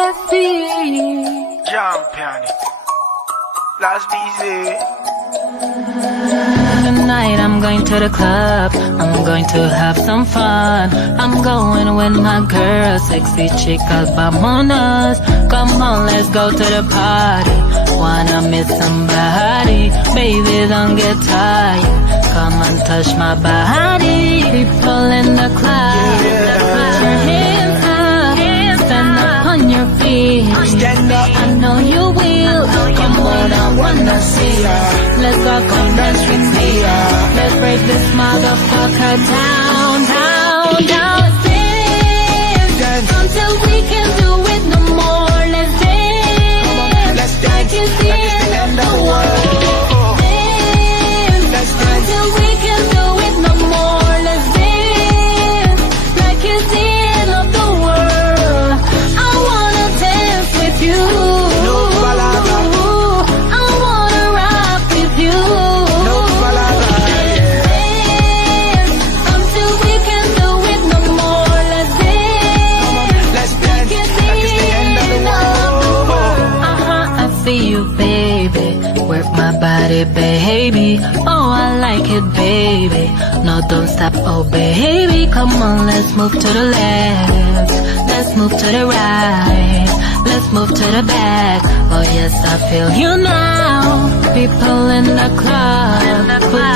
heavy. Jump on it. Last busy. Tonight I'm going to the club, I'm going to have some fun. I'm going with my girl, sexy chicas, vamonos. Come on, let's go to the party. Wanna meet somebody, baby, don't get tired. Come and touch my body. People in the club, put your hands up, stand up on your feet. Stand up. I know you will. Come on, I wanna see ya. Let's go, come dance with me. Let's break this motherfucker down, down, down. Dance until we can do it no more. Let's dance. Let's dance. Like it's the end of the world. Dance until we can do it no more. Let's dance. Like it's the end of the world. I wanna dance with you. No palabra. I wanna rock with you. No palabra. Dance until we can do it no more. Let's dance. Let's dance. Like it's the end of the world. I see you, baby. Work my body, baby. Oh, I like it, baby. No, don't stop, oh, baby. Come on, let's move to the left. Let's move to the right. Let's move to the back. Oh, yes, I feel you now. People in the club, put